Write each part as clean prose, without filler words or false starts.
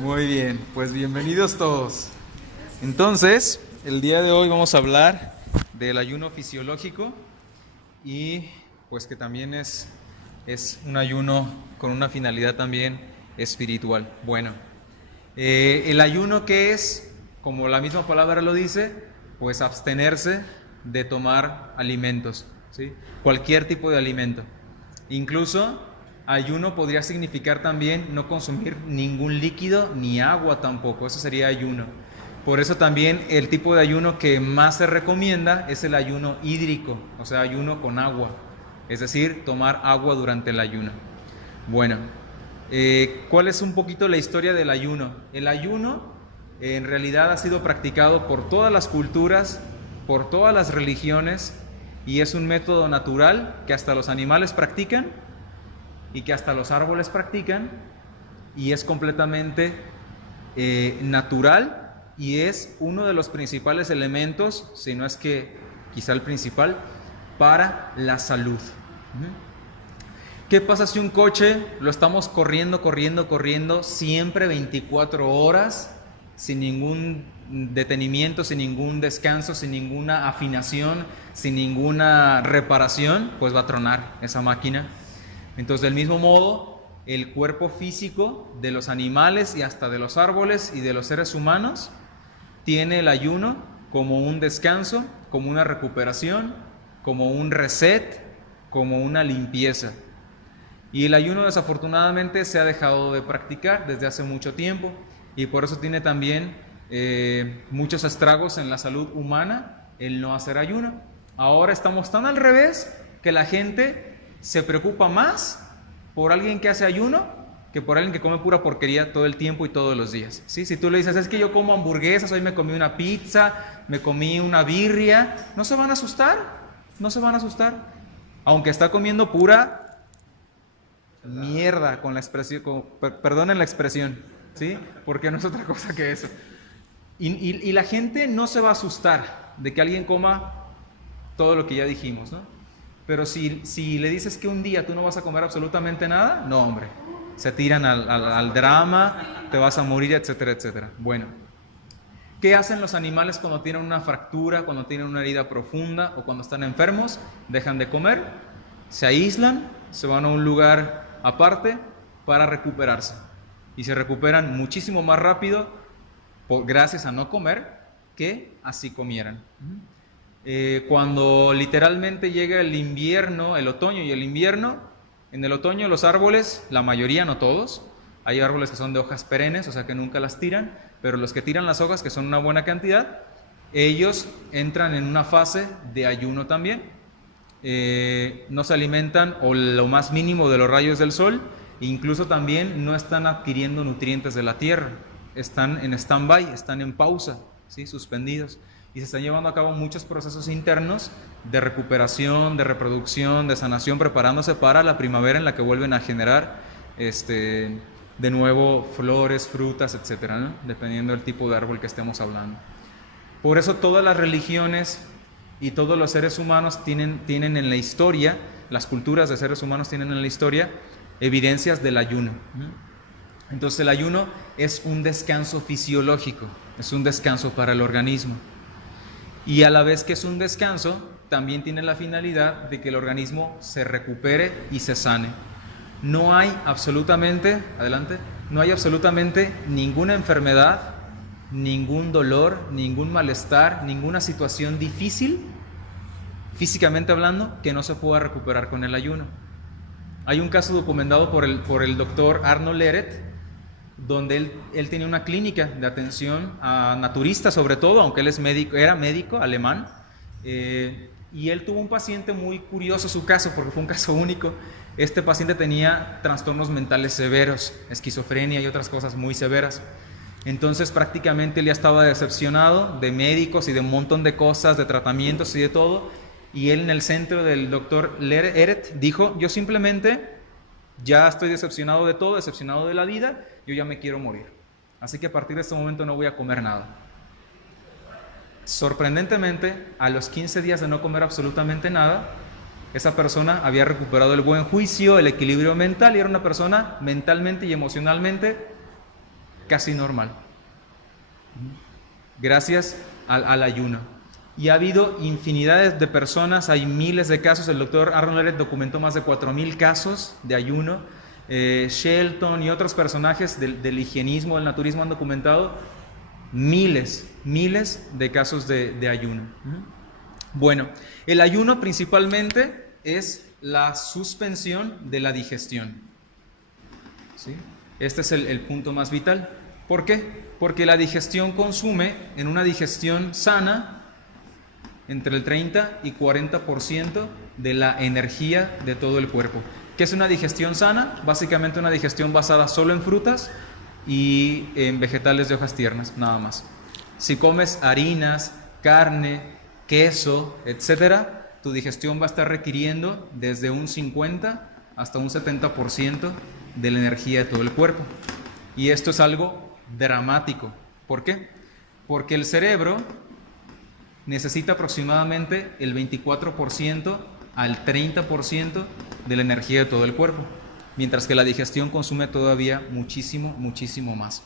Muy bien, pues bienvenidos todos. Entonces, el día de hoy vamos a hablar del ayuno fisiológico y pues que también es un ayuno con una finalidad también espiritual. Bueno, el ayuno, ¿qué es? Como la misma palabra lo dice, pues abstenerse de tomar alimentos, ¿sí? Cualquier tipo de alimento. Incluso ayuno podría significar también no consumir ningún líquido ni agua tampoco, eso sería ayuno. Por eso también el tipo de ayuno que más se recomienda es el ayuno hídrico, o sea, ayuno con agua, es decir, tomar agua durante el ayuno. Bueno, ¿cuál es un poquito la historia del ayuno? El ayuno en realidad ha sido practicado por todas las culturas, por todas las religiones, y es un método natural que hasta los animales practican y que hasta los árboles practican, y es completamente natural, y es uno de los principales elementos, si no es que quizá el principal, para la salud. ¿Qué pasa si un coche lo estamos corriendo siempre 24 horas, sin ningún detenimiento, sin ningún descanso, sin ninguna afinación, sin ninguna reparación? Pues va a tronar esa máquina. Entonces, del mismo modo, el cuerpo físico de los animales y hasta de los árboles y de los seres humanos tiene el ayuno como un descanso, como una recuperación, como un reset, como una limpieza. Y el ayuno, desafortunadamente, se ha dejado de practicar desde hace mucho tiempo, y por eso tiene también muchos estragos en la salud humana el no hacer ayuno. Ahora estamos tan al revés que la gente se preocupa más por alguien que hace ayuno que por alguien que come pura porquería todo el tiempo y todos los días, ¿sí? Si tú le dices, es que yo como hamburguesas, hoy me comí una pizza, me comí una birria, no se van a asustar, no se van a asustar, aunque está comiendo pura mierda, con la expresión, perdonen la expresión, ¿sí? Porque no es otra cosa que eso. Y la gente no se va a asustar de que alguien coma todo lo que ya dijimos, ¿no? Pero si le dices que un día tú no vas a comer absolutamente nada, no, hombre, se tiran al drama, te vas a morir, etcétera, etcétera. Bueno, ¿qué hacen los animales cuando tienen una fractura, cuando tienen una herida profunda o cuando están enfermos? Dejan de comer, se aíslan, se van a un lugar aparte para recuperarse. Y se recuperan muchísimo más rápido gracias a no comer que así comieran. Cuando literalmente llega el invierno, el otoño y el invierno, en el otoño los árboles, la mayoría, no todos, hay árboles que son de hojas perennes, o sea que nunca las tiran, pero los que tiran las hojas, que son una buena cantidad, ellos entran en una fase de ayuno también. No se alimentan o lo más mínimo de los rayos del sol, e incluso también no están adquiriendo nutrientes de la tierra, están en stand-by, están en pausa, ¿sí? Suspendidos. Y se están llevando a cabo muchos procesos internos de recuperación, de reproducción, de sanación, preparándose para la primavera en la que vuelven a generar de nuevo flores, frutas, etcétera, ¿no? Dependiendo del tipo de árbol que estemos hablando. Por eso todas las religiones y todos los seres humanos tienen en la historia, las culturas de seres humanos tienen en la historia evidencias del ayuno. Entonces el ayuno es un descanso fisiológico, es un descanso para el organismo. Y a la vez que es un descanso, también tiene la finalidad de que el organismo se recupere y se sane. No hay absolutamente, adelante, no hay absolutamente ninguna enfermedad, ningún dolor, ningún malestar, ninguna situación difícil, físicamente hablando, que no se pueda recuperar con el ayuno. Hay un caso documentado por el doctor Arnold Lehret, donde él tenía una clínica de atención a naturistas, sobre todo, aunque él era médico alemán, y él tuvo un paciente muy curioso, su caso, porque fue un caso único. Este paciente tenía trastornos mentales severos, esquizofrenia y otras cosas muy severas. Entonces prácticamente él ya estaba decepcionado de médicos y de un montón de cosas, de tratamientos y de todo, y él en el centro del doctor Lehret dijo, yo simplemente ya estoy decepcionado de todo, decepcionado de la vida, yo ya me quiero morir. Así que a partir de este momento no voy a comer nada. Sorprendentemente, a los 15 días de no comer absolutamente nada, esa persona había recuperado el buen juicio, el equilibrio mental, y era una persona mentalmente y emocionalmente casi normal. Gracias al ayuno. Y ha habido infinidades de personas, hay miles de casos. El doctor Arnold Ehret documentó más de 4,000 casos de ayuno. Shelton y otros personajes del higienismo, del naturismo han documentado miles de casos de ayuno. Bueno, el ayuno principalmente es la suspensión de la digestión. ¿Sí? Este es el punto más vital. ¿Por qué? Porque la digestión consume, en una digestión sana, entre el 30 y 40% de la energía de todo el cuerpo. ¿Qué es una digestión sana? Básicamente una digestión basada solo en frutas y en vegetales de hojas tiernas, nada más. Si comes harinas, carne, queso, etcétera, tu digestión va a estar requiriendo desde un 50 hasta un 70% de la energía de todo el cuerpo. Y esto es algo dramático. ¿Por qué? Porque el cerebro necesita aproximadamente el 24% al 30% de la energía de todo el cuerpo, mientras que la digestión consume todavía muchísimo más.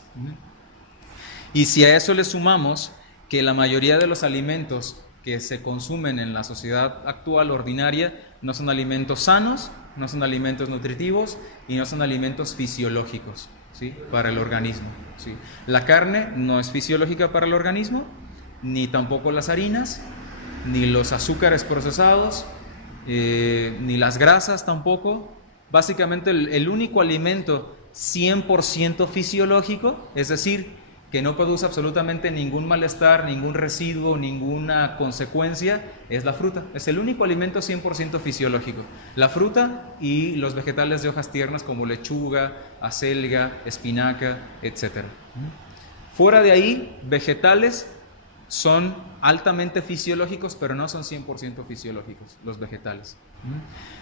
Y si a eso le sumamos que la mayoría de los alimentos que se consumen en la sociedad actual ordinaria no son alimentos sanos, no son alimentos nutritivos y no son alimentos fisiológicos, ¿sí?, para el organismo, ¿sí? La carne no es fisiológica para el organismo, ni tampoco las harinas, ni los azúcares procesados, ni las grasas tampoco. Básicamente el único alimento 100% fisiológico, es decir, que no produce absolutamente ningún malestar, ningún residuo, ninguna consecuencia, es la fruta. Es el único alimento 100% fisiológico. La fruta y los vegetales de hojas tiernas como lechuga, acelga, espinaca, etc. Fuera de ahí, vegetales son altamente fisiológicos, pero no son 100% fisiológicos, los vegetales.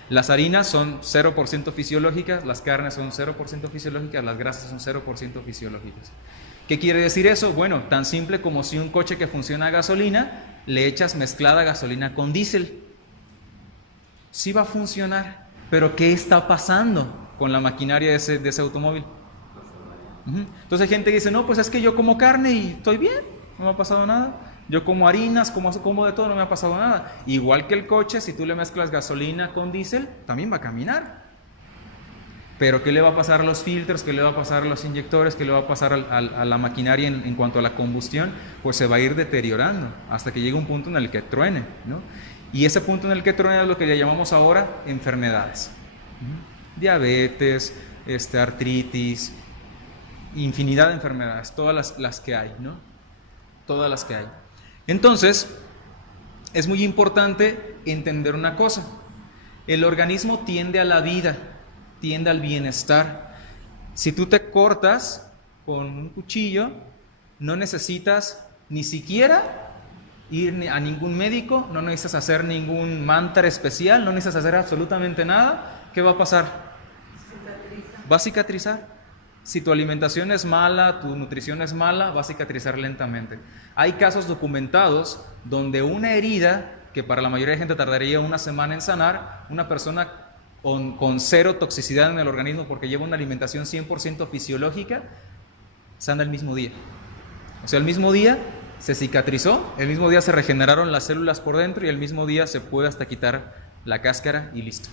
Las harinas son 0% fisiológicas, las carnes son 0% fisiológicas, las grasas son 0% fisiológicas. ¿Qué quiere decir eso? Bueno, tan simple como si un coche que funciona a gasolina, le echas mezclada gasolina con diésel. Sí va a funcionar, pero ¿qué está pasando con la maquinaria de ese automóvil? Entonces hay gente que dice, no, pues es que yo como carne y estoy bien, no me ha pasado nada. Yo como harinas, como de todo, no me ha pasado nada. Igual que el coche, si tú le mezclas gasolina con diésel, también va a caminar. Pero ¿qué le va a pasar a los filtros? ¿Qué le va a pasar a los inyectores? ¿Qué le va a pasar a la maquinaria en cuanto a la combustión? Pues se va a ir deteriorando hasta que llegue un punto en el que truene, ¿no? Y ese punto en el que truene es lo que le llamamos ahora enfermedades. Diabetes, artritis, infinidad de enfermedades, todas las que hay, ¿no? Todas las que hay. Entonces, es muy importante entender una cosa. El organismo tiende a la vida, tiende al bienestar. Si tú te cortas con un cuchillo, no necesitas ni siquiera ir a ningún médico, no necesitas hacer ningún mantra especial, no necesitas hacer absolutamente nada. ¿Qué va a pasar? Va a cicatrizar. Si tu alimentación es mala, tu nutrición es mala, va a cicatrizar lentamente. Hay casos documentados donde una herida, que para la mayoría de gente tardaría una semana en sanar, una persona con cero toxicidad en el organismo porque lleva una alimentación 100% fisiológica, sana el mismo día. O sea, el mismo día se cicatrizó, el mismo día se regeneraron las células por dentro y el mismo día se puede hasta quitar la cáscara y listo.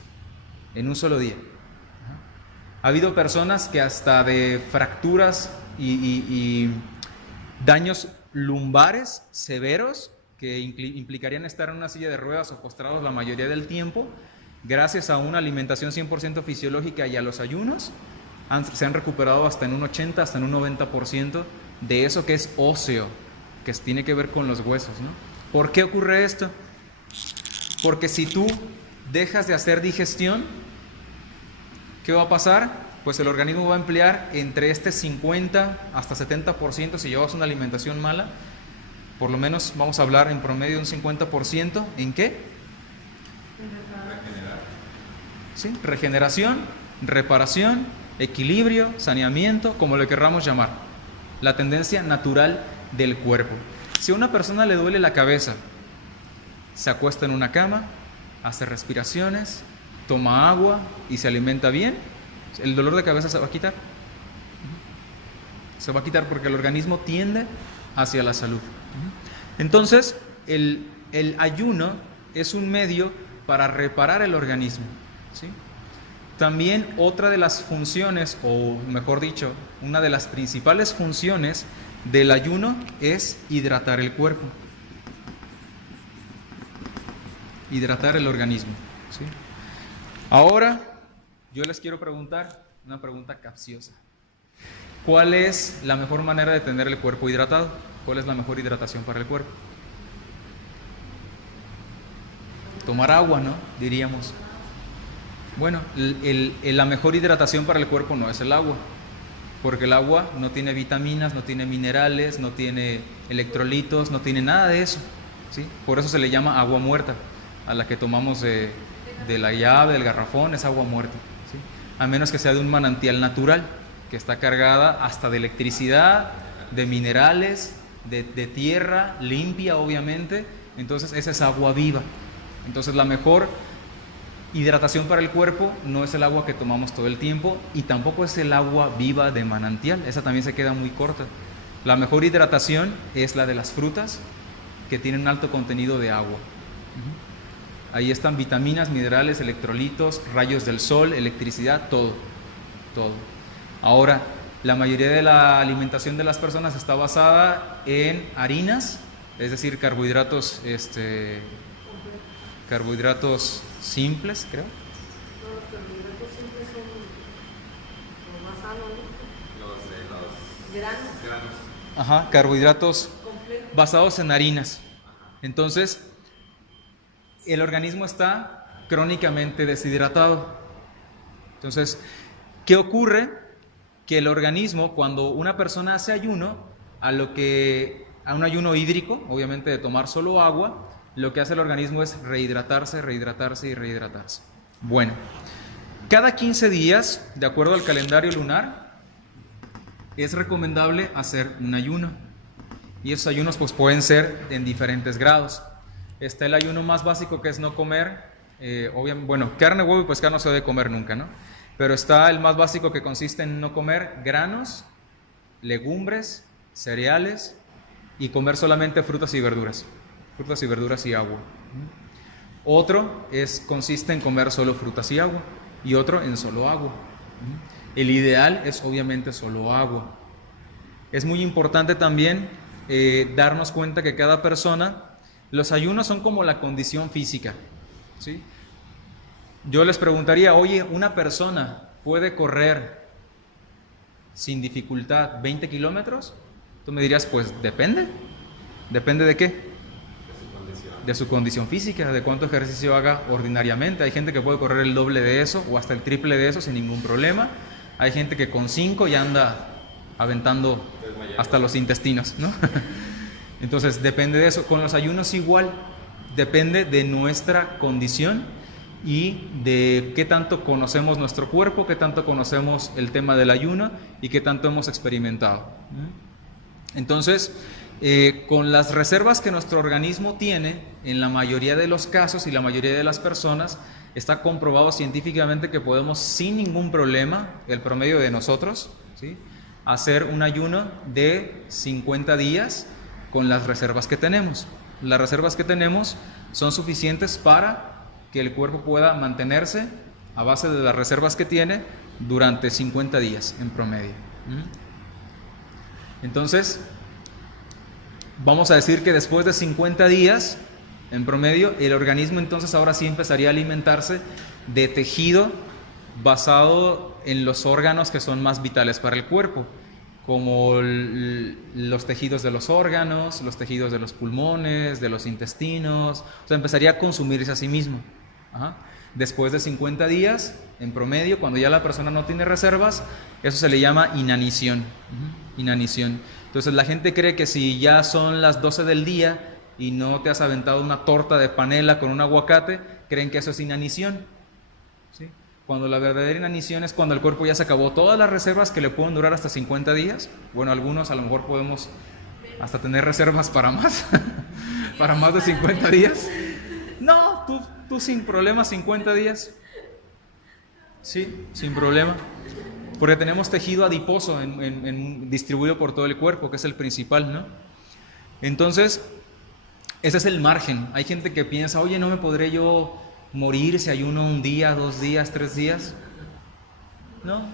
En un solo día. Ha habido personas que hasta de fracturas y daños lumbares severos que implicarían estar en una silla de ruedas o postrados la mayoría del tiempo, gracias a una alimentación 100% fisiológica y a los ayunos, se han recuperado hasta en un 80, hasta en un 90% de eso que es óseo, que tiene que ver con los huesos, ¿no? ¿Por qué ocurre esto? Porque si tú dejas de hacer digestión, ¿qué va a pasar? Pues el organismo va a emplear entre 50 hasta 70%, si llevas una alimentación mala, por lo menos vamos a hablar en promedio de un 50%, ¿en qué? ¿Sí? Regeneración, reparación, equilibrio, saneamiento, como le querramos llamar. La tendencia natural del cuerpo. Si a una persona le duele la cabeza, se acuesta en una cama, hace respiraciones, toma agua y se alimenta bien, el dolor de cabeza se va a quitar. Se va a quitar porque el organismo tiende hacia la salud. Entonces, el ayuno es un medio para reparar el organismo, ¿sí? También otra de las funciones, o mejor dicho, una de las principales funciones del ayuno es hidratar el cuerpo, hidratar el organismo, ¿sí? Ahora, yo les quiero preguntar una pregunta capciosa. ¿Cuál es la mejor manera de tener el cuerpo hidratado? ¿Cuál es la mejor hidratación para el cuerpo? Tomar agua, ¿no? Diríamos. Bueno, la mejor hidratación para el cuerpo no es el agua, porque el agua no tiene vitaminas, no tiene minerales, no tiene electrolitos, no tiene nada de eso, ¿sí? Por eso se le llama agua muerta, a la que tomamos de la llave, del garrafón, es agua muerta, ¿sí? A menos que sea de un manantial natural, que está cargada hasta de electricidad, de minerales, de tierra limpia, obviamente. Entonces esa es agua viva. Entonces la mejor hidratación para el cuerpo no es el agua que tomamos todo el tiempo, y tampoco es el agua viva de manantial, esa también se queda muy corta. La mejor hidratación es la de las frutas, que tienen un alto contenido de agua. Ahí están vitaminas, minerales, electrolitos, rayos del sol, electricidad, todo. Ahora, la mayoría de la alimentación de las personas está basada en harinas, es decir, carbohidratos simples, creo. No, los carbohidratos simples son lo más sano, ¿no? Los granos. Ajá, carbohidratos Completo. basados en harinas. Entonces, el organismo está crónicamente deshidratado. Entonces, ¿qué ocurre? Que el organismo, cuando una persona hace ayuno, a un ayuno hídrico, obviamente de tomar solo agua, lo que hace el organismo es rehidratarse. Bueno, cada 15 días, de acuerdo al calendario lunar, es recomendable hacer un ayuno. Y esos ayunos pues pueden ser en diferentes grados. Está el ayuno más básico, que es no comer, carne, huevo y pescado no se debe comer nunca, ¿no? Pero está el más básico, que consiste en no comer granos, legumbres, cereales, y comer solamente frutas y verduras y agua. Otro consiste en comer solo frutas y agua, y otro en solo agua. El ideal es obviamente solo agua. Es muy importante también darnos cuenta que cada persona, los ayunos son como la condición física, ¿sí? Yo les preguntaría, oye, ¿una persona puede correr sin dificultad 20 kilómetros? Tú me dirías, pues depende. ¿Depende de qué? De su condición física, de cuánto ejercicio haga ordinariamente. Hay gente que puede correr el doble de eso o hasta el triple de eso sin ningún problema. Hay gente que con 5 ya anda aventando hasta los intestinos, ¿no? Entonces depende de eso. Con los ayunos igual, depende de nuestra condición y de qué tanto conocemos nuestro cuerpo, qué tanto conocemos el tema del ayuno y qué tanto hemos experimentado. Entonces, con las reservas que nuestro organismo tiene, en la mayoría de los casos y la mayoría de las personas, está comprobado científicamente que podemos sin ningún problema, el promedio de nosotros, ¿sí?, hacer un ayuno de 50 días con las reservas que tenemos. Las reservas que tenemos son suficientes para que el cuerpo pueda mantenerse a base de las reservas que tiene durante 50 días en promedio. Entonces, vamos a decir que después de 50 días en promedio, el organismo entonces ahora sí empezaría a alimentarse de tejido basado en los órganos que son más vitales para el cuerpo, como los tejidos de los órganos, los tejidos de los pulmones, de los intestinos. O sea, empezaría a consumirse a sí mismo. Después de 50 días, en promedio, cuando ya la persona no tiene reservas, eso se le llama inanición. Inanición. Entonces la gente cree que si ya son las 12 del día y no te has aventado una torta de panela con un aguacate, creen que eso es inanición, ¿sí? Cuando la verdadera inanición es cuando el cuerpo ya se acabó todas las reservas que le pueden durar hasta 50 días. Bueno, algunos a lo mejor podemos hasta tener reservas para más, para más de 50 días. No, tú sin problema 50 días. Sí, sin problema. Porque tenemos tejido adiposo distribuido por todo el cuerpo, que es el principal, ¿no? Entonces, ese es el margen. Hay gente que piensa, oye, ¿no me podré yo morir si ayuno un día, 2 días, 3 días? No.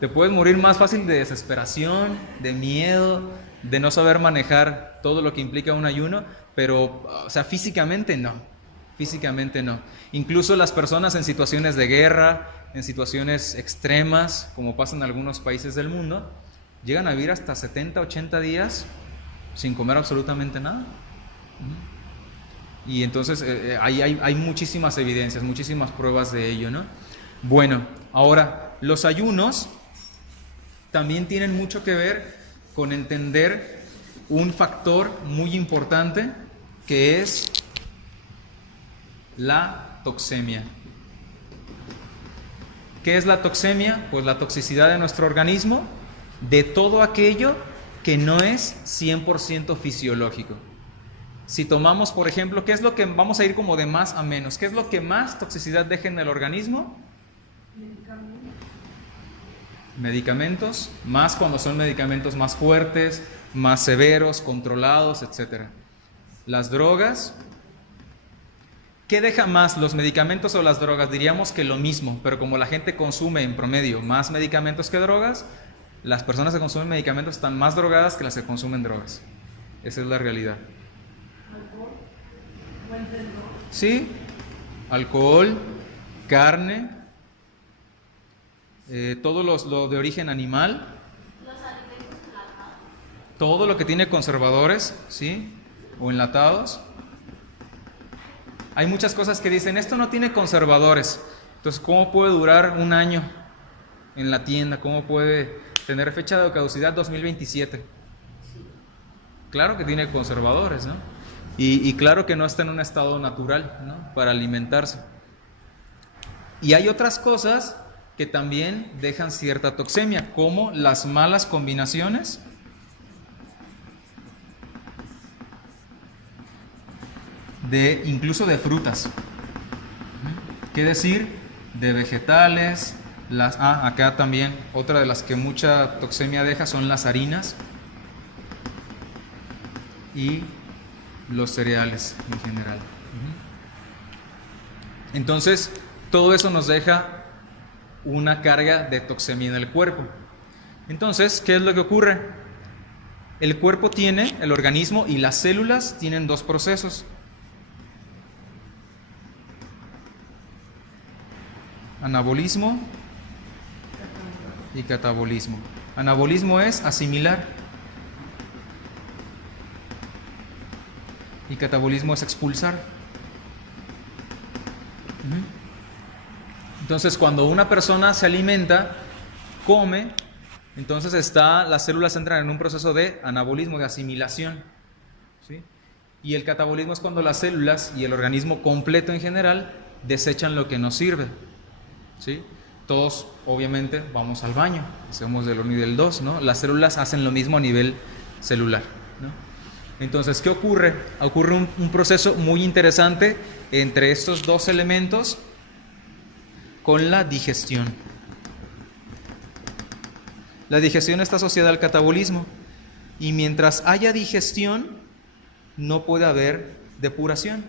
Te puedes morir más fácil de desesperación, de miedo, de no saber manejar todo lo que implica un ayuno, pero, o sea, físicamente no. Físicamente no. Incluso las personas en situaciones de guerra, en situaciones extremas, como pasa en algunos países del mundo, llegan a vivir hasta 70, 80 días sin comer absolutamente nada. Y entonces hay muchísimas evidencias, muchísimas pruebas de ello, ¿no? Bueno, ahora, los ayunos también tienen mucho que ver con entender un factor muy importante que es la toxemia. ¿Qué es la toxemia? Pues la toxicidad de nuestro organismo de todo aquello que no es 100% fisiológico. Si tomamos, por ejemplo, ¿qué es lo que vamos a ir como de más a menos? ¿Qué es lo que más toxicidad deja en el organismo? Medicamentos, más cuando son medicamentos más fuertes, más severos, controlados, etc. Las drogas. ¿Qué deja más, los medicamentos o las drogas? Diríamos que lo mismo, pero como la gente consume en promedio más medicamentos que drogas, las personas que consumen medicamentos están más drogadas que las que consumen drogas. Esa es la realidad. ¿Alcohol? ¿Buen tenor? Sí, alcohol, carne, todo lo de origen animal, Los alimentos enlatados. todo lo que tiene conservadores, ¿sí? O enlatados. Hay muchas cosas que dicen, esto no tiene conservadores, entonces ¿cómo puede durar un año en la tienda? ¿Cómo puede tener fecha de caducidad 2027? Claro que tiene conservadores, ¿no? Y claro que no está en un estado natural, ¿no? Para alimentarse. Y hay otras cosas que también dejan cierta toxemia, como las malas combinaciones incluso de frutas. ¿Qué decir? De vegetales. Acá también otra de las que mucha toxemia deja son las harinas y los cereales en general. Entonces, todo eso nos deja una carga de toxemia en el cuerpo. Entonces, ¿qué es lo que ocurre? El cuerpo tiene, el organismo y las células tienen 2 procesos. Anabolismo y catabolismo. Anabolismo es asimilar y catabolismo es expulsar. Entonces, cuando una persona se alimenta, come, entonces las células entran en un proceso de anabolismo, de asimilación, ¿sí? Y el catabolismo es cuando las células y el organismo completo en general desechan lo que nos sirve, ¿sí? Todos, obviamente, vamos al baño, hacemos del 1 y del 2, ¿no? Las células hacen lo mismo a nivel celular, ¿no? Entonces, ¿qué ocurre? Ocurre un proceso muy interesante entre estos 2 elementos con la digestión. La digestión está asociada al catabolismo y mientras haya digestión no puede haber depuración,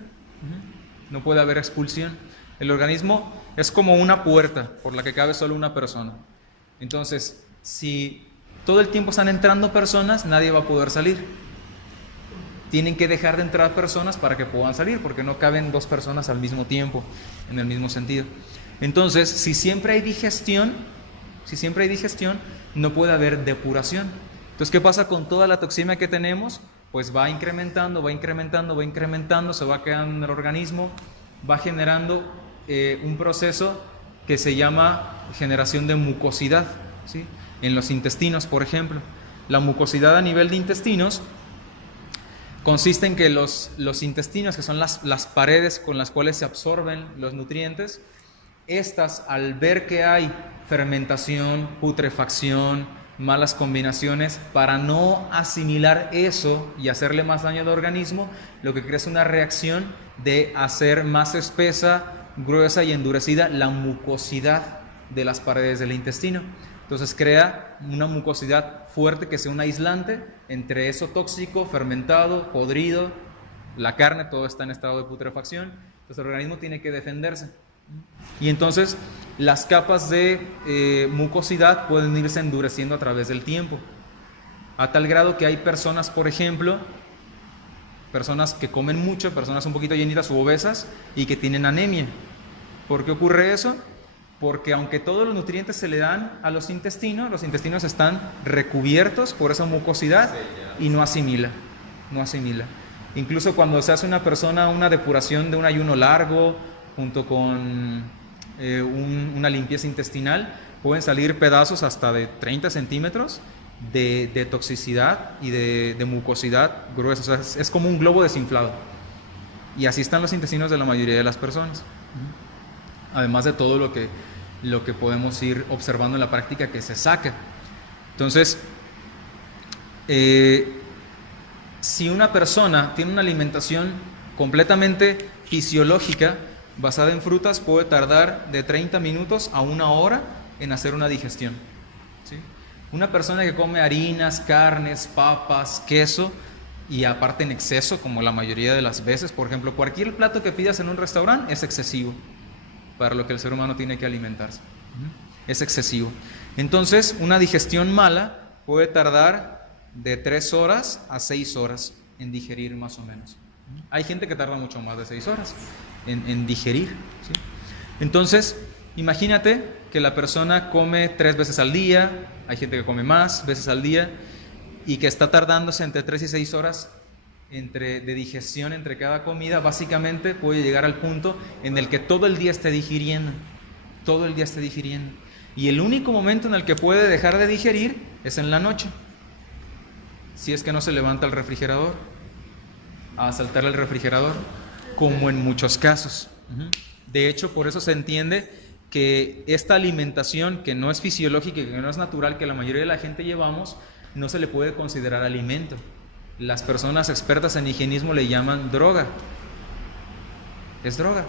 no puede haber expulsión. El organismo es como una puerta por la que cabe solo una persona. Entonces, si todo el tiempo están entrando personas, nadie va a poder salir. Tienen que dejar de entrar personas para que puedan salir, porque no caben 2 personas al mismo tiempo, en el mismo sentido. Entonces, si siempre hay digestión, no puede haber depuración. Entonces, ¿qué pasa con toda la toxemia que tenemos? Pues va incrementando, se va quedando en el organismo, va generando un proceso que se llama generación de mucosidad, ¿sí? En los intestinos, por ejemplo. La mucosidad a nivel de intestinos consiste en que los intestinos, que son las paredes con las cuales se absorben los nutrientes, estas, al ver que hay fermentación, putrefacción, malas combinaciones, para no asimilar eso y hacerle más daño al organismo, lo que crea es una reacción de hacer más espesa, gruesa y endurecida la mucosidad de las paredes del intestino. Entonces crea una mucosidad fuerte que sea un aislante entre eso tóxico, fermentado, podrido, la carne, todo está en estado de putrefacción. Entonces el organismo tiene que defenderse. Y entonces las capas de mucosidad pueden irse endureciendo a través del tiempo. A tal grado que hay personas, por ejemplo, personas que comen mucho, personas un poquito llenitas u obesas y que tienen anemia. ¿Por qué ocurre eso? Porque aunque todos los nutrientes se le dan a los intestinos están recubiertos por esa mucosidad y no asimila. Incluso cuando se hace una persona una depuración de un ayuno largo, junto con una limpieza intestinal, pueden salir pedazos hasta de 30 centímetros de toxicidad y de mucosidad gruesa. O sea, es como un globo desinflado. Y así están los intestinos de la mayoría de las personas. Además de todo lo que podemos ir observando en la práctica que se saca. Entonces, si una persona tiene una alimentación completamente fisiológica, basada en frutas, puede tardar de 30 minutos a 1 hora en hacer una digestión. ¿Sí? Una persona que come harinas, carnes, papas, queso, y aparte en exceso, como la mayoría de las veces, por ejemplo, cualquier plato que pidas en un restaurante es excesivo para lo que el ser humano tiene que alimentarse. Es excesivo. Entonces, una digestión mala puede tardar de 3 horas a 6 horas en digerir más o menos. Hay gente que tarda mucho más de 6 horas en digerir. ¿Sí? Entonces, imagínate que la persona come 3 veces al día, hay gente que come más veces al día, y que está tardándose entre 3 y 6 horas de digestión entre cada comida. Básicamente puede llegar al punto en el que todo el día esté digiriendo, y el único momento en el que puede dejar de digerir es en la noche, si es que no se levanta el refrigerador, a saltar el refrigerador, como en muchos casos. De hecho, por eso se entiende que esta alimentación, que no es fisiológica, que no es natural, que la mayoría de la gente llevamos, no se le puede considerar alimento. Las personas expertas en higienismo le llaman droga. Es droga.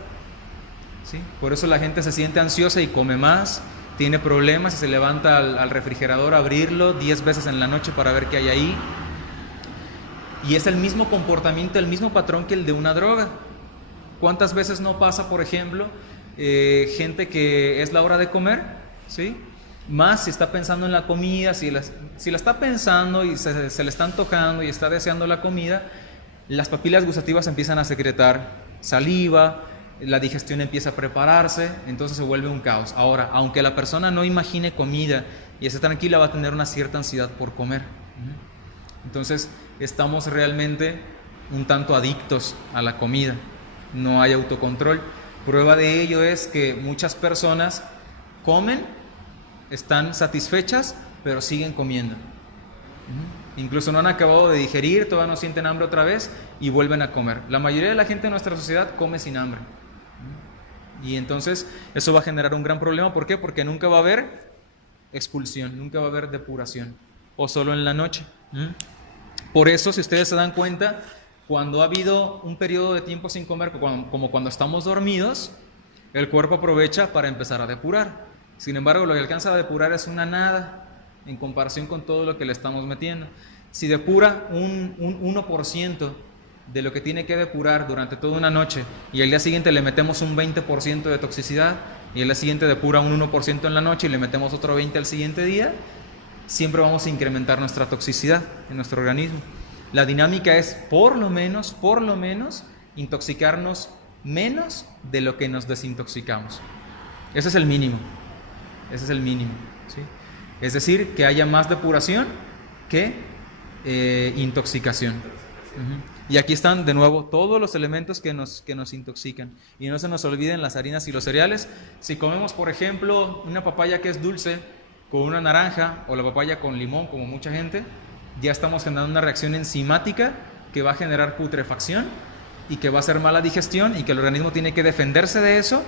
¿Sí? Por eso la gente se siente ansiosa y come más, tiene problemas y se levanta al refrigerador a abrirlo 10 veces en la noche para ver qué hay ahí. Y es el mismo comportamiento, el mismo patrón que el de una droga. ¿Cuántas veces no pasa, por ejemplo, gente que es la hora de comer? ¿Sí? Más si está pensando en la comida, si la está pensando y se le está antojando y está deseando la comida, las papilas gustativas empiezan a secretar saliva, la digestión empieza a prepararse, entonces se vuelve un caos. Ahora, aunque la persona no imagine comida y esté tranquila, va a tener una cierta ansiedad por comer. Entonces, estamos realmente un tanto adictos a la comida, no hay autocontrol. Prueba de ello es que muchas personas comen, están satisfechas, pero siguen comiendo. Incluso no han acabado de digerir, todavía no sienten hambre otra vez y vuelven a comer. La mayoría de la gente en nuestra sociedad come sin hambre. Y entonces eso va a generar un gran problema. ¿Por qué? Porque nunca va a haber expulsión, nunca va a haber depuración, o solo en la noche. Por eso, si ustedes se dan cuenta, cuando ha habido un periodo de tiempo sin comer, como cuando estamos dormidos, el cuerpo aprovecha para empezar a depurar. Sin embargo, lo que alcanza a depurar es una nada en comparación con todo lo que le estamos metiendo. Si depura un 1% de lo que tiene que depurar durante toda una noche y al día siguiente le metemos un 20% de toxicidad y al día siguiente depura un 1% en la noche y le metemos otro 20% al siguiente día, siempre vamos a incrementar nuestra toxicidad en nuestro organismo. La dinámica es por lo menos intoxicarnos menos de lo que nos desintoxicamos. Ese es el mínimo. ¿Sí? Es decir, que haya más depuración que intoxicación. Y aquí están de nuevo todos los elementos que nos intoxican. Y no se nos olviden las harinas y los cereales. Si comemos, por ejemplo, una papaya que es dulce con una naranja, o la papaya con limón, como mucha gente, ya estamos generando una reacción enzimática que va a generar putrefacción y que va a hacer mala digestión, y que el organismo tiene que defenderse de eso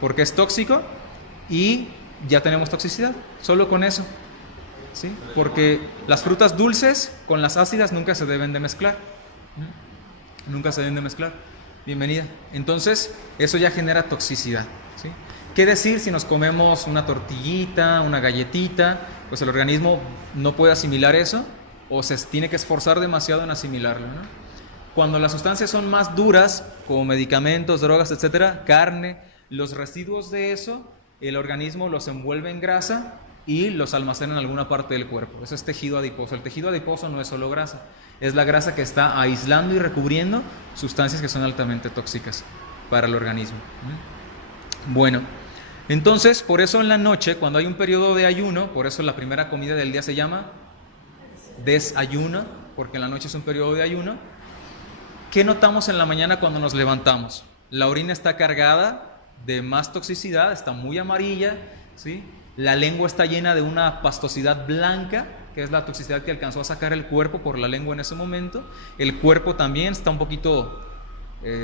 porque es tóxico, y ya tenemos toxicidad solo con eso. ¿Sí? Porque las frutas dulces con las ácidas nunca se deben de mezclar. Bienvenida. Entonces eso ya genera toxicidad. ¿Sí? ¿Qué decir si nos comemos una tortillita, una galletita? Pues el organismo no puede asimilar eso o se tiene que esforzar demasiado en asimilarlo, ¿no? Cuando las sustancias son más duras, como medicamentos, drogas, etcétera, carne, los residuos de eso, el organismo los envuelve en grasa y los almacena en alguna parte del cuerpo. Eso es tejido adiposo. El tejido adiposo no es solo grasa, es la grasa que está aislando y recubriendo sustancias que son altamente tóxicas para el organismo. Bueno, entonces, por eso en la noche, cuando hay un periodo de ayuno, por eso la primera comida del día se llama desayuno, porque en la noche es un periodo de ayuno. ¿Qué notamos en la mañana cuando nos levantamos? La orina está cargada de más toxicidad, está muy amarilla, ¿sí? La lengua está llena de una pastosidad blanca, que es la toxicidad que alcanzó a sacar el cuerpo por la lengua en ese momento. El cuerpo también está un poquito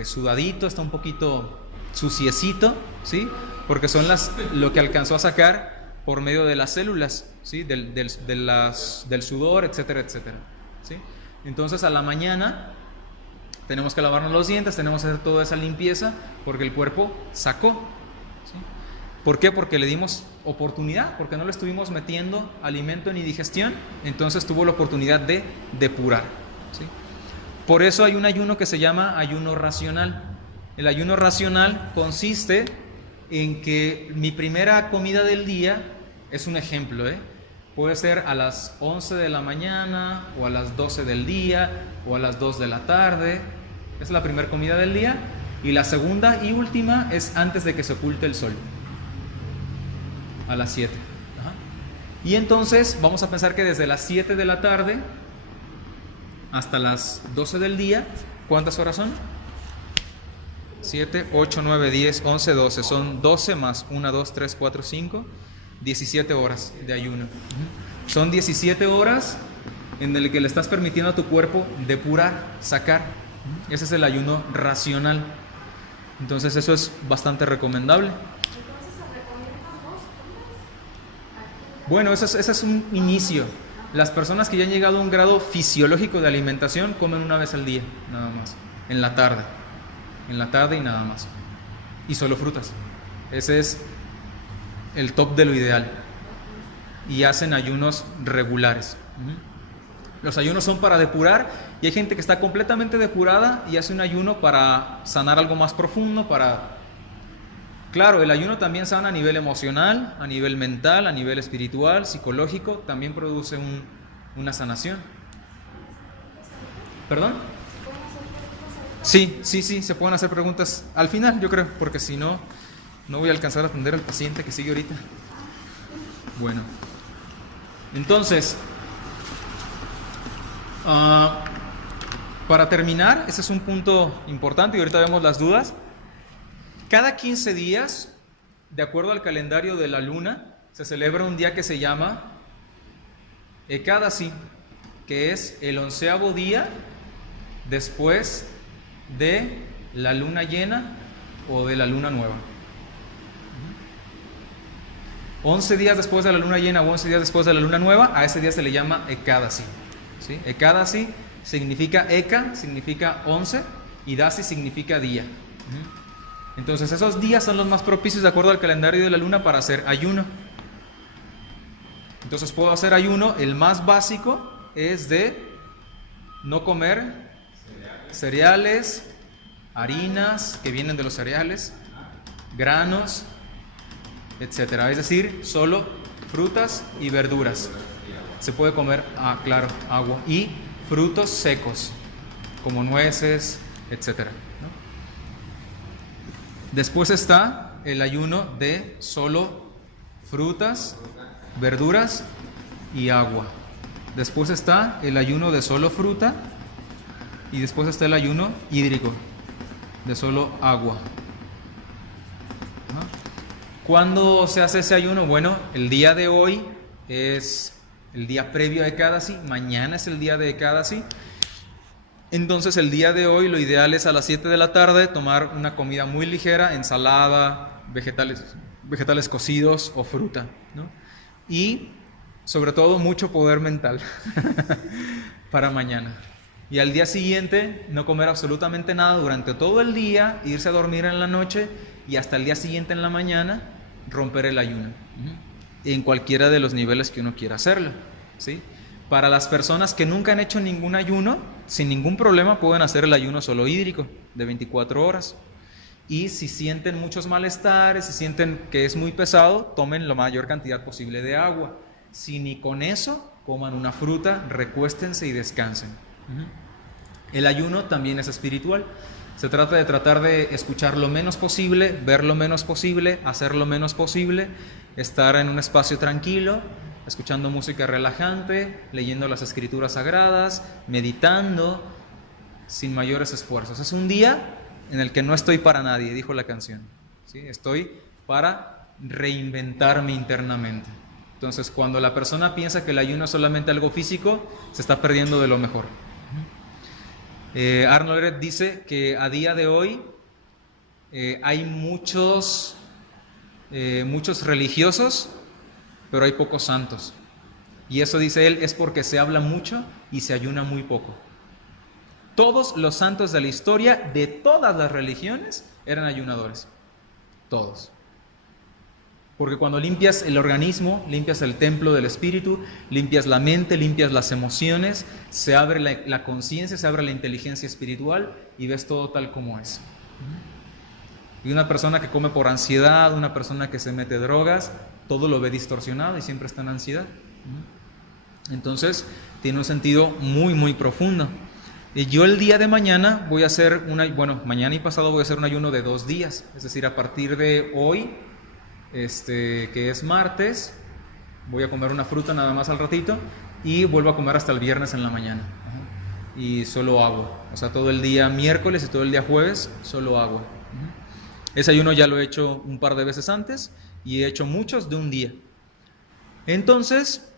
sudadito, está un poquito suciecito, ¿sí? Porque son lo que alcanzó a sacar por medio de las células, ¿sí? Del sudor, etcétera, etcétera, ¿sí? Entonces a la mañana tenemos que lavarnos los dientes, tenemos que hacer toda esa limpieza porque el cuerpo sacó, ¿sí? ¿Por qué? Porque le dimos oportunidad, porque no le estuvimos metiendo alimento ni digestión, entonces tuvo la oportunidad de depurar, ¿sí? Por eso hay un ayuno que se llama ayuno racional. El ayuno racional consiste en que mi primera comida del día es un ejemplo, puede ser a las 11 de la mañana o a las 12 del día o a las 2 de la tarde. Es la primera comida del día. Y la segunda y última es antes de que se oculte el sol, a las 7. Ajá. Y entonces vamos a pensar que desde las 7 de la tarde hasta las 12 del día, ¿cuántas horas son? 7, 8, 9, 10, 11, 12. Son 12 más 1, 2, 3, 4, 5, 17 horas de ayuno. Son 17 horas en el que le estás permitiendo a tu cuerpo depurar, sacar. Ese es el ayuno racional. Entonces eso es bastante recomendable. Entonces se recomiendan 2 comidas. Bueno, ese es un inicio. Las personas que ya han llegado a un grado fisiológico de alimentación comen una vez al día, nada más, en la tarde y nada más, y solo frutas. Ese es el top de lo ideal. Y hacen ayunos regulares. Los ayunos son para depurar, y hay gente que está completamente depurada y hace un ayuno para sanar algo más profundo, Claro, el ayuno también sana a nivel emocional, a nivel mental, a nivel espiritual, psicológico, también produce una sanación. ¿Perdón? Sí, se pueden hacer preguntas al final, yo creo, porque si no, no voy a alcanzar a atender al paciente que sigue ahorita. Bueno, entonces, para terminar, ese es un punto importante y ahorita vemos las dudas. Cada 15 días, de acuerdo al calendario de la luna, se celebra un día que se llama Ekadasi, que es el 11º día después de la luna llena o de la luna nueva. 11 días después de la luna llena o 11 días después de la luna nueva, a ese día se le llama Ekadasi, ¿sí? Ekadasi significa Eka, significa 11, y Dasi significa día. Entonces esos días son los más propicios de acuerdo al calendario de la luna para hacer ayuno. Entonces puedo hacer ayuno. El más básico es de no comer cereales, harinas que vienen de los cereales, granos, etcétera. Es decir, solo frutas y verduras. Se puede comer, claro, agua y frutos secos como nueces, etcétera, ¿no? Después está el ayuno de solo frutas, verduras y agua. Después está el ayuno de solo fruta y después está el ayuno hídrico de solo agua. ¿Cuándo se hace ese ayuno? Bueno, el día de hoy es el día previo a Ekadasi, mañana es el día de Ekadasi. Entonces el día de hoy lo ideal es a las 7 de la tarde tomar una comida muy ligera, ensalada, vegetales cocidos o fruta, ¿no? Y sobre todo mucho poder mental para mañana. Y al día siguiente no comer absolutamente nada durante todo el día, irse a dormir en la noche y hasta el día siguiente en la mañana romper el ayuno, en cualquiera de los niveles que uno quiera hacerlo, ¿sí? Para las personas que nunca han hecho ningún ayuno, sin ningún problema pueden hacer el ayuno solo hídrico de 24 horas. Y si sienten muchos malestares, si sienten que es muy pesado, tomen la mayor cantidad posible de agua. Si ni con eso, coman una fruta, recuéstense y descansen. El ayuno también es espiritual. Se trata de tratar de escuchar lo menos posible, ver lo menos posible, hacer lo menos posible, estar en un espacio tranquilo, escuchando música relajante, leyendo las escrituras sagradas, meditando, sin mayores esfuerzos. Es un día en el que no estoy para nadie, dijo la canción, ¿sí? Estoy para reinventarme internamente. Entonces, cuando la persona piensa que el ayuno es solamente algo físico, se está perdiendo de lo mejor. Arnold Ehret dice que a día de hoy hay muchos religiosos, pero hay pocos santos. Y eso, dice él, es porque se habla mucho y se ayuna muy poco. Todos los santos de la historia, de todas las religiones, eran ayunadores. Todos. Porque cuando limpias el organismo, limpias el templo del espíritu, limpias la mente, limpias las emociones, se abre la conciencia, se abre la inteligencia espiritual y ves todo tal como es. Y una persona que come por ansiedad, una persona que se mete drogas, todo lo ve distorsionado y siempre está en ansiedad. Entonces, tiene un sentido muy, muy profundo. Y yo el día de mañana voy a hacer mañana y pasado voy a hacer un ayuno de 2 días. Es decir, a partir de hoy, que es martes, voy a comer una fruta nada más al ratito y vuelvo a comer hasta el viernes en la mañana. Y solo agua. O sea, todo el día miércoles y todo el día jueves, solo agua. Ese ayuno ya lo he hecho un par de veces antes y he hecho muchos de un día. Entonces,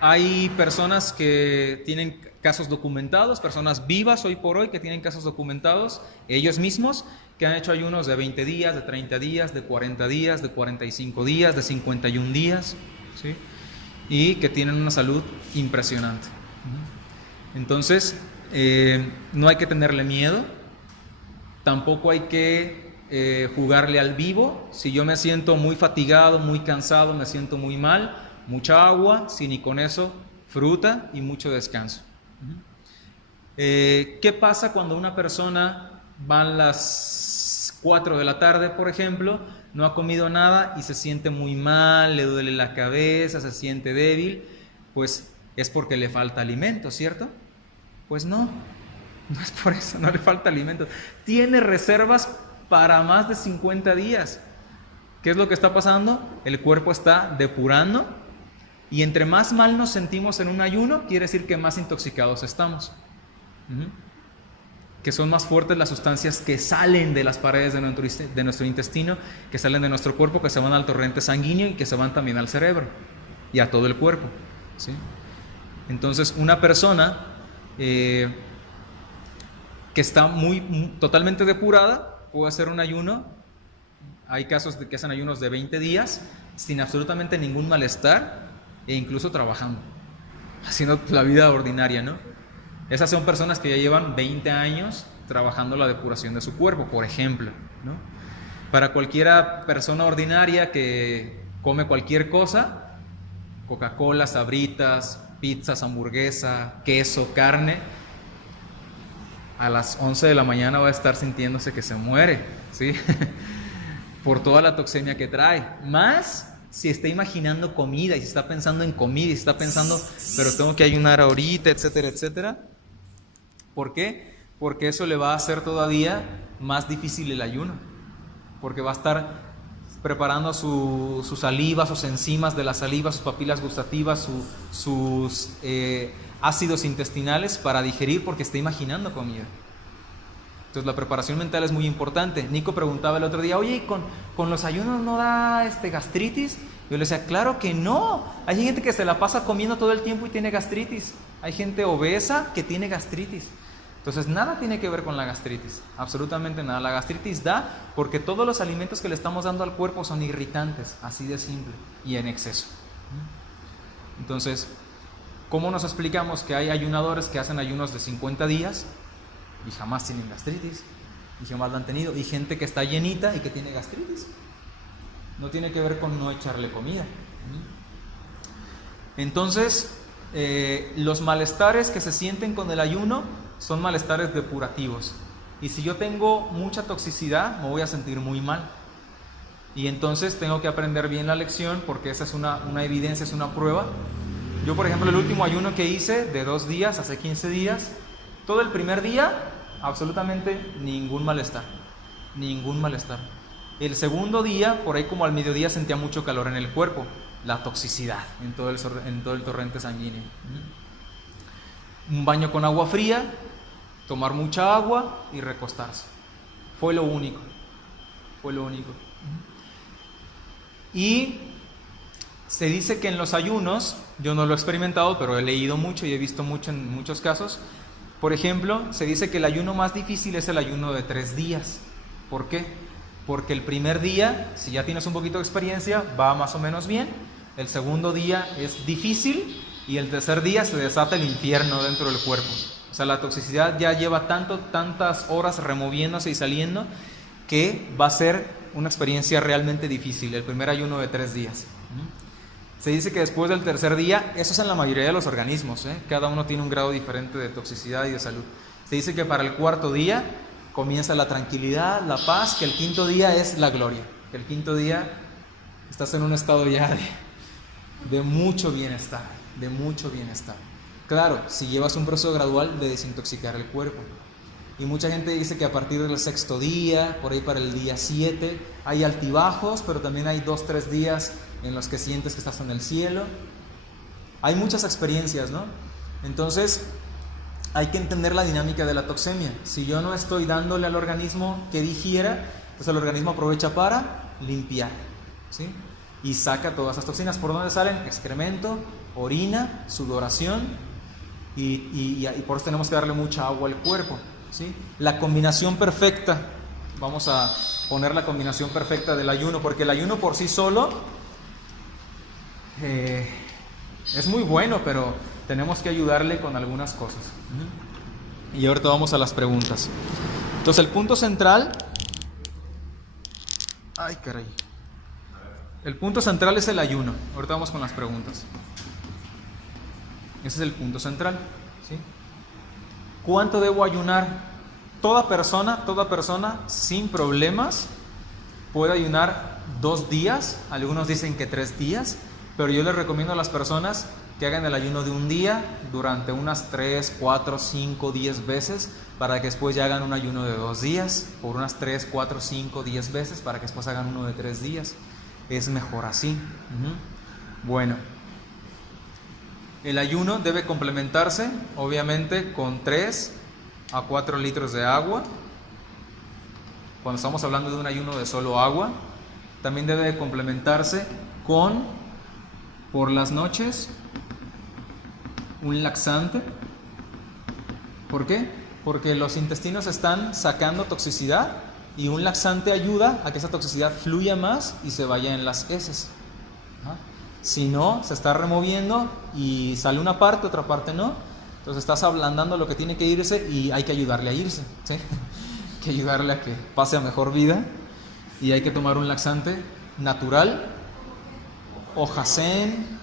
hay personas que tienen casos documentados, personas vivas hoy por hoy que tienen casos documentados, ellos mismos, que han hecho ayunos de 20 días, de 30 días, de 40 días, de 45 días, de 51 días, ¿sí? Y que tienen una salud impresionante. Entonces, no hay que tenerle miedo, tampoco hay que jugarle al vivo. Si yo me siento muy fatigado, muy cansado, me siento muy mal, mucha agua, si ni con eso, fruta y mucho descanso. ¿Qué pasa cuando una persona van las 4 de la tarde, por ejemplo, no ha comido nada y se siente muy mal, le duele la cabeza, se siente débil? Pues es porque le falta alimento, ¿cierto? Pues no es por eso, no le falta alimento. Tiene reservas para más de 50 días. ¿Qué es lo que está pasando? El cuerpo está depurando y entre más mal nos sentimos en un ayuno, quiere decir que más intoxicados estamos. Que son más fuertes las sustancias que salen de las paredes de nuestro intestino, que salen de nuestro cuerpo, que se van al torrente sanguíneo y que se van también al cerebro y a todo el cuerpo, ¿sí? Entonces, una persona que está totalmente depurada puede hacer un ayuno. Hay casos de que hacen ayunos de 20 días sin absolutamente ningún malestar e incluso trabajando, haciendo la vida ordinaria, ¿no? Esas son personas que ya llevan 20 años trabajando la depuración de su cuerpo, por ejemplo, ¿no? Para cualquiera persona ordinaria que come cualquier cosa, Coca-Cola, sabritas, pizzas, hamburguesa, queso, carne, a las 11 de la mañana va a estar sintiéndose que se muere, ¿sí? Por toda la toxemia que trae. Más si está imaginando comida y si está pensando en comida y si está pensando, pero tengo que ayunar ahorita, etcétera, etcétera. ¿Por qué? Porque eso le va a hacer todavía más difícil el ayuno. Porque va a estar preparando su saliva, sus enzimas de la saliva, sus papilas gustativas, sus ácidos intestinales para digerir, porque está imaginando comida. Entonces la preparación mental es muy importante. Nico preguntaba el otro día, oye, ¿con los ayunos no da gastritis? Yo le decía, claro que no. Hay gente que se la pasa comiendo todo el tiempo y tiene gastritis. Hay gente obesa que tiene gastritis. Entonces nada tiene que ver con la gastritis, absolutamente nada. La gastritis da porque todos los alimentos que le estamos dando al cuerpo son irritantes, así de simple, y en exceso. Entonces, ¿cómo nos explicamos que hay ayunadores que hacen ayunos de 50 días y jamás tienen gastritis? Y jamás la han tenido. Y gente que está llenita y que tiene gastritis. no tiene que ver con no echarle comida. Entonces, los malestares que se sienten con el ayuno son malestares depurativos. Y si yo tengo mucha toxicidad, me voy a sentir muy mal. Y entonces tengo que aprender bien la lección, porque esa es una evidencia, es una prueba. Yo, por ejemplo, el último ayuno que hice de 2 días, hace 15 días, todo el primer día, absolutamente ningún malestar. Ningún malestar. El segundo día, por ahí como al mediodía, sentía mucho calor en el cuerpo. La toxicidad en todo el torrente sanguíneo. Un baño con agua fría, tomar mucha agua y recostarse. Fue lo único. Fue lo único. Y se dice que en los ayunos, yo no lo he experimentado, pero he leído mucho y he visto mucho en muchos casos. Por ejemplo, se dice que el ayuno más difícil es el ayuno de 3 días. ¿Por qué? Porque el primer día, si ya tienes un poquito de experiencia, va más o menos bien. El segundo día es difícil y el tercer día se desata el infierno dentro del cuerpo. O sea, la toxicidad ya lleva tantas horas removiéndose y saliendo que va a ser una experiencia realmente difícil, el primer ayuno de 3 días. Se dice que después del tercer día, eso es en la mayoría de los organismos, cada uno tiene un grado diferente de toxicidad y de salud. Se dice que para el 4.º día comienza la tranquilidad, la paz, que el 5.º día es la gloria, que el 5.º día estás en un estado ya de mucho bienestar, de mucho bienestar. Claro, si llevas un proceso gradual de desintoxicar el cuerpo. Y mucha gente dice que a partir del 6.º día, por ahí para el día 7, hay altibajos, pero también hay 2-3 días en los que sientes que estás en el cielo. Hay muchas experiencias, ¿no? Entonces, hay que entender la dinámica de la toxemia. Si yo no estoy dándole al organismo que digiera, pues el organismo aprovecha para limpiar, ¿sí? Y saca todas esas toxinas. ¿Por dónde salen? Excremento, orina, sudoración, y por eso tenemos que darle mucha agua al cuerpo, ¿sí? La combinación perfecta, vamos a poner la combinación perfecta del ayuno, porque el ayuno por sí solo es muy bueno, pero tenemos que ayudarle con algunas cosas. Y ahorita vamos a las preguntas. Entonces el punto central, el punto central es el ayuno. Ahorita vamos con las preguntas. Ese es el punto central, ¿sí? ¿Cuánto debo ayunar? Toda persona sin problemas puede ayunar 2 días. Algunos dicen que 3 días, pero yo les recomiendo a las personas que hagan el ayuno de un día durante unas 3, 4, 5, 10 veces, para que después ya hagan un ayuno de 2 días, por unas 3, 4, 5, 10 veces, para que después hagan uno de 3 días. Es mejor así. Bueno, el ayuno debe complementarse, obviamente, con 3 a 4 litros de agua. Cuando estamos hablando de un ayuno de solo agua, también debe complementarse con, por las noches, un laxante. ¿Por qué? Porque los intestinos están sacando toxicidad y un laxante ayuda a que esa toxicidad fluya más y se vaya en las heces. Si no, se está removiendo y sale una parte, otra parte no. Entonces estás ablandando lo que tiene que irse y hay que ayudarle a irse, ¿sí? Hay que ayudarle a que pase a mejor vida y hay que tomar un laxante natural, hoja zen,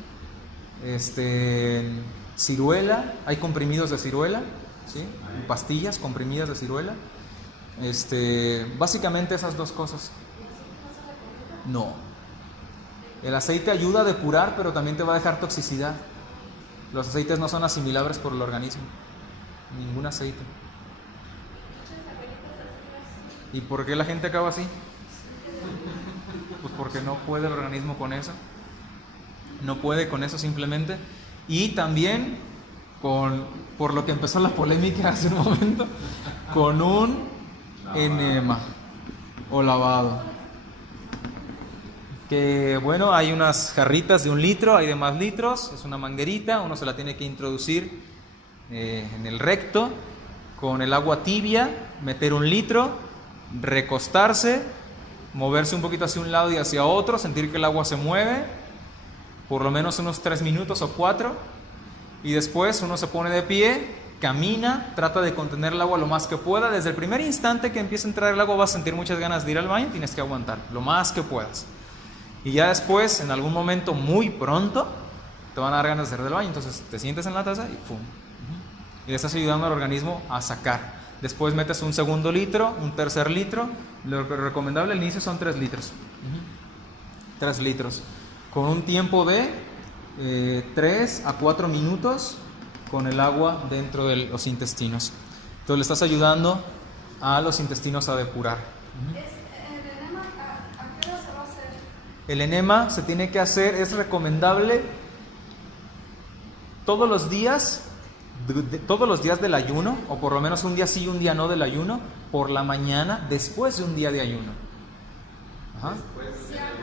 ciruela, hay comprimidos de ciruela, ¿sí? Pastillas comprimidas de ciruela. Básicamente esas 2 cosas. No. El aceite ayuda a depurar, pero también te va a dejar toxicidad. Los aceites no son asimilables por el organismo. Ningún aceite. ¿Y por qué la gente acaba así? Pues porque no puede el organismo con eso. No puede con eso simplemente. Y también por lo que empezó la polémica hace un momento, con un enema o lavado. Que bueno, hay unas jarritas de 1 litro, hay de más litros, es una manguerita, uno se la tiene que introducir en el recto con el agua tibia, meter 1 litro, recostarse, moverse un poquito hacia un lado y hacia otro, sentir que el agua se mueve, por lo menos unos 3 minutos o 4, y después uno se pone de pie, camina, trata de contener el agua lo más que pueda. Desde el primer instante que empieza a entrar el agua vas a sentir muchas ganas de ir al baño, tienes que aguantar lo más que puedas. Y ya después, en algún momento muy pronto, te van a dar ganas de hacer del baño. Entonces te sientes en la taza y ¡pum! Y le estás ayudando al organismo a sacar. Después metes un segundo litro, un tercer litro. Lo recomendable al inicio son 3 litros. 3 litros. Con un tiempo de 3 a 4 minutos con el agua dentro de los intestinos. Entonces le estás ayudando a los intestinos a depurar. ¿El enema a qué hora se va a hacer? El enema se tiene que hacer, es recomendable todos los días del ayuno, o por lo menos un día sí y un día no del ayuno, por la mañana, después de un día de ayuno. Ajá.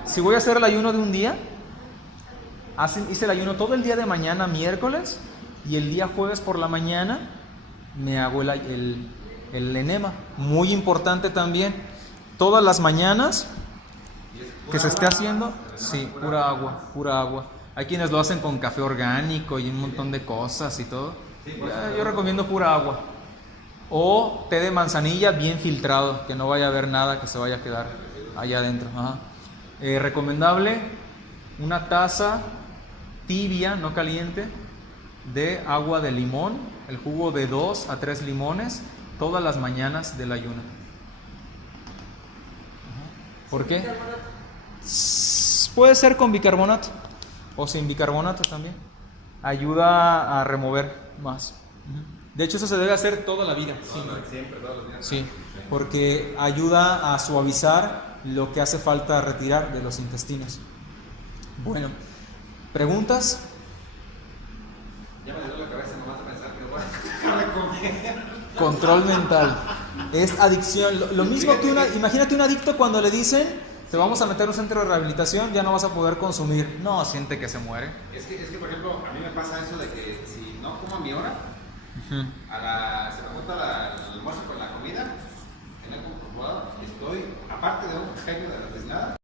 Si voy a hacer el ayuno de un día, hice el ayuno todo el día de mañana, miércoles, y el día jueves por la mañana me hago el enema. Muy importante también, todas las mañanas que se esté haciendo, sí, pura agua. Hay quienes lo hacen con café orgánico y un montón de cosas y todo. Yo recomiendo pura agua. O té de manzanilla bien filtrado, que no vaya a haber nada que se vaya a quedar allá adentro. Ajá. Recomendable una taza tibia, no caliente, de agua de limón, el jugo de 2 a 3 limones, todas las mañanas del ayuno. ¿Por qué? Puede ser con bicarbonato o sin bicarbonato también. Ayuda a remover más. De hecho, eso se debe hacer toda la vida. Siempre, todos los días. Sí, porque ayuda a suavizar lo que hace falta retirar de los intestinos. Bueno, ¿preguntas? Ya me duele la cabeza nomás de pensar que voy a comer. Control mental. Es adicción. Lo mismo que imagínate un adicto cuando le dicen, te vamos a meter en un centro de rehabilitación, ya no vas a poder consumir. No, siente que se muere. Es que por ejemplo, a mí me pasa eso de que si no como a mi hora, se me junta el almuerzo con la comida, que no he comprobado, estoy, aparte de un genio de la desnada,